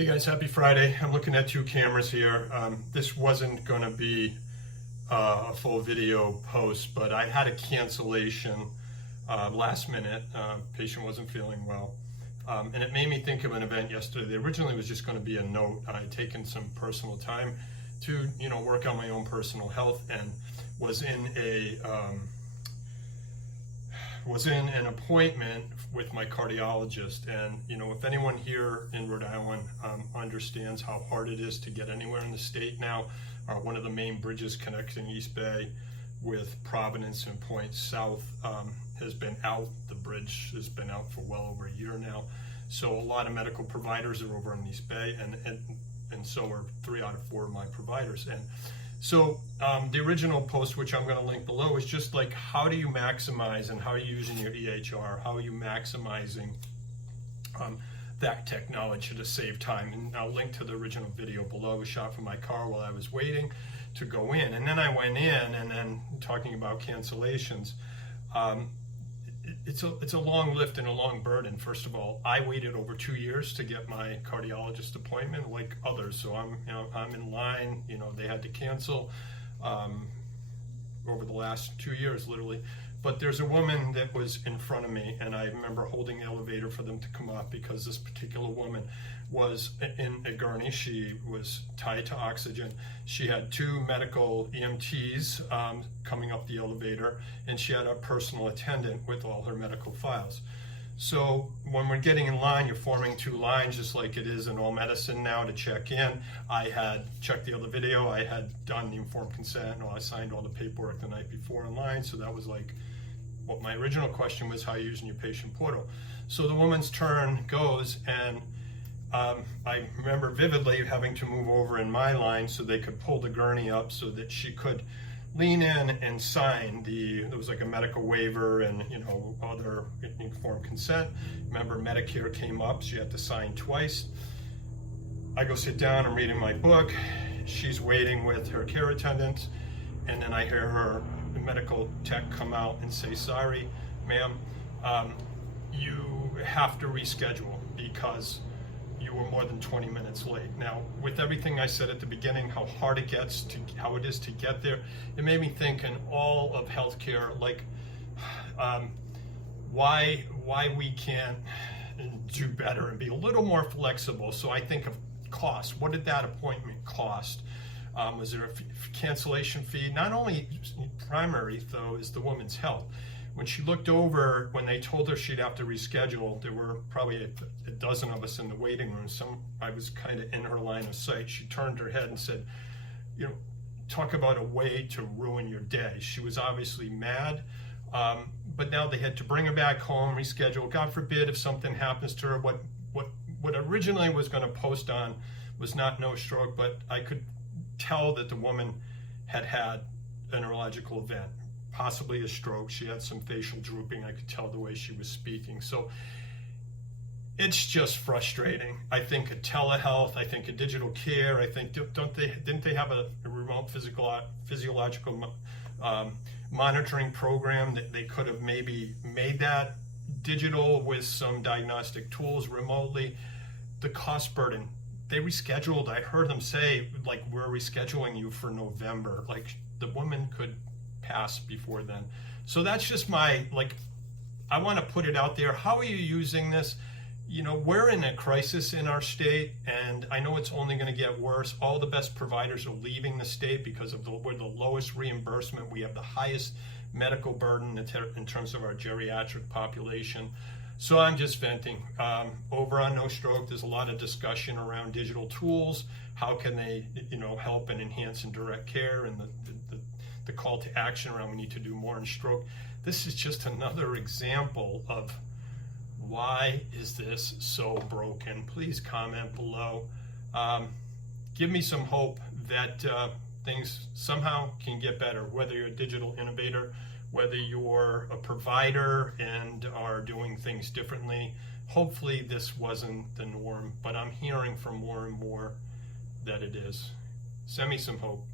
Hey guys, happy Friday. I'm looking at two cameras here. This wasn't going to be a full video post, but I had a cancellation last minute. Patient wasn't feeling well. And it made me think of an event yesterday. Originally it was just going to be a note. I had taken some personal time to, work on my own personal health and was in an appointment with my cardiologist. And if anyone here in Rhode Island understands how hard it is to get anywhere in the state now, one of the main bridges connecting East Bay with Providence and Point South has been out. The bridge has been out for well over a year now. So a lot of medical providers are over in East Bay, and so are 3 out of 4 of my providers. And so the original post, which I'm going to link below, is just like, how do you maximize and how are you using your EHR? How are you maximizing that technology to save time? And I'll link to the original video below. It was shot from my car while I was waiting to go in. And then I went in, and then talking about cancellations, it's a long lift and a long burden. First of all, I waited over 2 years to get my cardiologist appointment, like others. So I'm in line. They had to cancel over the last 2 years, literally. But there's a woman that was in front of me, and I remember holding the elevator for them to come up because this particular woman was in a gurney. She was tied to oxygen. She had 2 medical EMTs coming up the elevator, and she had a personal attendant with all her medical files. So when we're getting in line, you're forming 2 lines, just like it is in all medicine now to check in. I had checked the other video. I had done the informed consent, and I signed all the paperwork the night before in line. So that was like what my original question was: how are you using your patient portal? So the woman's turn goes, and I remember vividly having to move over in my line so they could pull the gurney up so that she could lean in and sign there was like a medical waiver and other informed consent. Remember, Medicare came up, she had to sign twice. I go sit down, I'm reading my book. She's waiting with her care attendant, and then I hear her medical tech come out and say, "Sorry, ma'am, you have to reschedule because you were more than 20 minutes late." Now, with everything I said at the beginning, how hard it is to get there, it made me think in all of healthcare, like why we can't do better and be a little more flexible. So I think of cost. What did that appointment cost? Was there a cancellation fee? Not only primary, though, is the woman's health. When she looked over, when they told her she'd have to reschedule, there were probably a dozen of us in the waiting room. I was kind of in her line of sight. She turned her head and said, talk about a way to ruin your day. She was obviously mad, but now they had to bring her back home, reschedule. God forbid if something happens to her. What originally was going to post on was not no stroke, but I could tell that the woman had had a neurological event, possibly a stroke. She had some facial drooping. I could tell the way she was speaking. So it's just frustrating. I think a telehealth, I think a digital care, I think, didn't they have a remote physiological monitoring program that they could have maybe made that digital with some diagnostic tools remotely? The cost burden. They rescheduled. I heard them say, like, we're rescheduling you for November. Like, the woman could pass before then. So that's just I want to put it out there. How are you using this? We're in a crisis in our state, and I know it's only going to get worse. All the best providers are leaving the state because we're the lowest reimbursement. We have the highest medical burden in terms of our geriatric population. So I'm just venting. Over on No Stroke, there's a lot of discussion around digital tools. How can they, help and enhance and direct care, and the call to action around we need to do more in stroke. This is just another example of why is this so broken. Please comment below. Give me some hope that things somehow can get better, whether you're a digital innovator, whether you're a provider and are doing things differently. Hopefully this wasn't the norm, but I'm hearing from more and more that it is. Send me some hope.